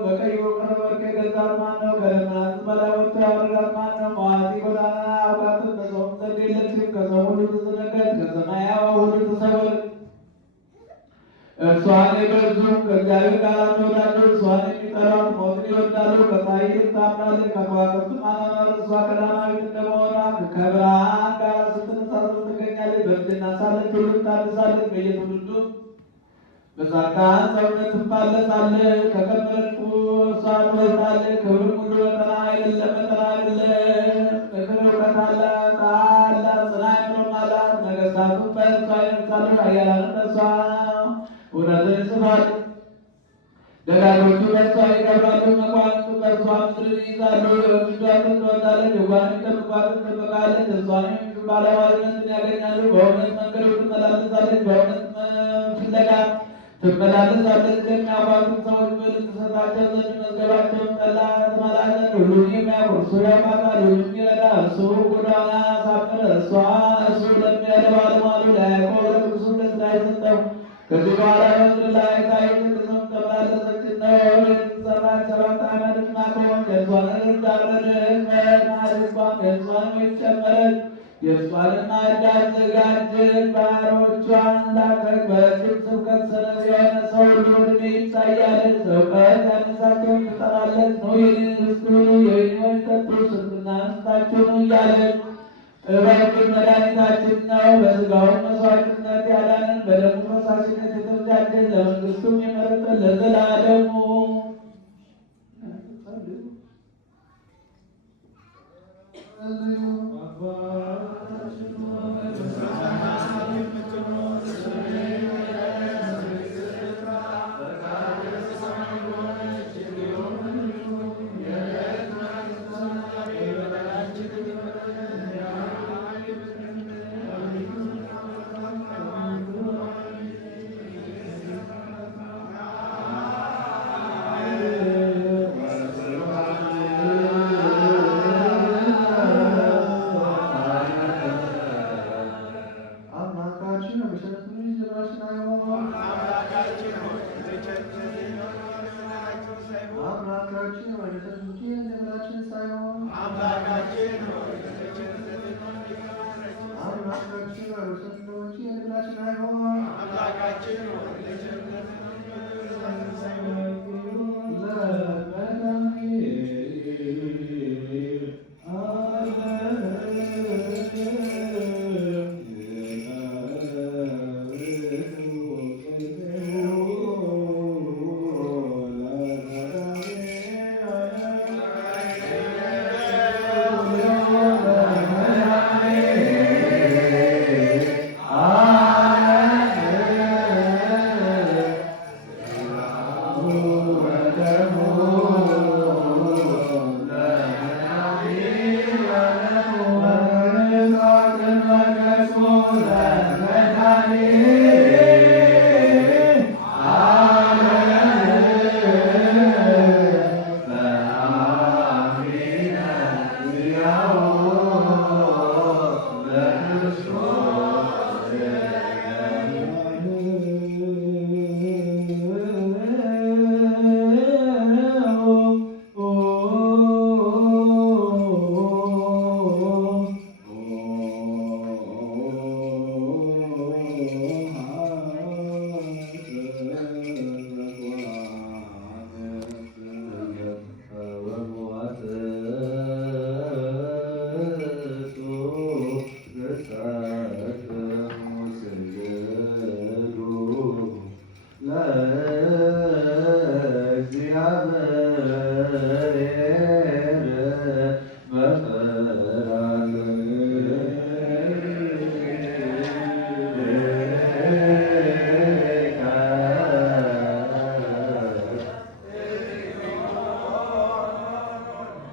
በቀይ ወርቅ የገዛት ማነው? ከደመናት በላይ ወጥቶ ያወረዳት ማነው? መዋቲ ጎዳና አውቃትም በሰውም ዘንድ የለችም። ከሰው ሁሉ ትዘነጋች፣ ከሰማይ አዕዋፍ ሁሉ ትሰወር። እርሷን የገዙ ከእግዚአብሔር ጋር ተወዳጁ። እርሷን የሚጠሯት ሞትን ይወዳሉ። ከፀሐይ ይልቅ ታምራለች፣ ከከዋክብትም አኗኗር እርሷ ቀዳማዊት እንደመሆኗ ከብርሃን ጋር ስትነጻጸር ትገኛለች። በእርጅና ሳለች ሁሉን ታድሳለች። በየትውልዱ በጻድቃን ሰውነት ትፋለሳለች። ከከበረ ዕንቁ እርሷ ትበልጣለች። ክብርም ሁሉ መጠና አይደለም፣ መጠና አይደለም። ፍቅር እውቀት አላት፣ ጽና አእምሮም አላት። ነገሥታቱም በእርሷ ይነግሣሉ፣ ኃያላንም በእርሷ እውነትን ይጽፋሉ። ደጋጎቹ በእርሷ ይከብራሉ፣ መኳንንቱ በእርሷ ምድርን ይይዛሉ። የወንዞቿን ትወጣለች፣ የጓን የሚጠብቋትን ትጠብቃለች። እርሷን የሚሹ ባለሟልነትን ያገኛሉ። በእውነት መንገድ ትመላለሳለች፣ በእውነት ፍለጋ ትመላለሳለች። ለሚያውቋትም ሰዎች ብር ትሰጣቸው ዘንድ መዝገባቸውን ጠላ ትመላለች። ሁሉን የሚያውቅ እርሱ ያውቃታል፣ ሁሉም ይረዳ እርሱ ጎዳና ያሳምር። እርሱ ለሚያለ ባለሟሉ ለያዕቆብ ለቅዱሱ ደስታ የሰጠው ከዚህ በኋላ በምድር ላይ ታይት ቅስም ተመላለሰች ነው። የተሰራች ሰባት ዓመት ናቆች የእርሷን ዳረድን ማድጓም የእርሷን ወይት ጨመረች። የእርሷን ማዕድ አዘጋጀች፣ ባሮቿን ላከች። በረጅም ስብከት ሰነፍ የሆነ ሰው ሁሉ ዕድሜ ይታያለች። እውቀት ያነሳቸውን ትጠራለች። ኑ ይህንን ርስት ብሉ፣ የወይን ጠጅ ጠጡ፣ ስንፍና አንስታችሁ ኑ እያለች ጥበብ ግን መድኃኒታችን ነው። በሥጋውም መሥዋዕትነት ያዳነን፣ በደሙ ፈሳሽነት የተዘጋጀን፣ ለመንግሥቱም የመረጠን ለዘላለሙ Thank you.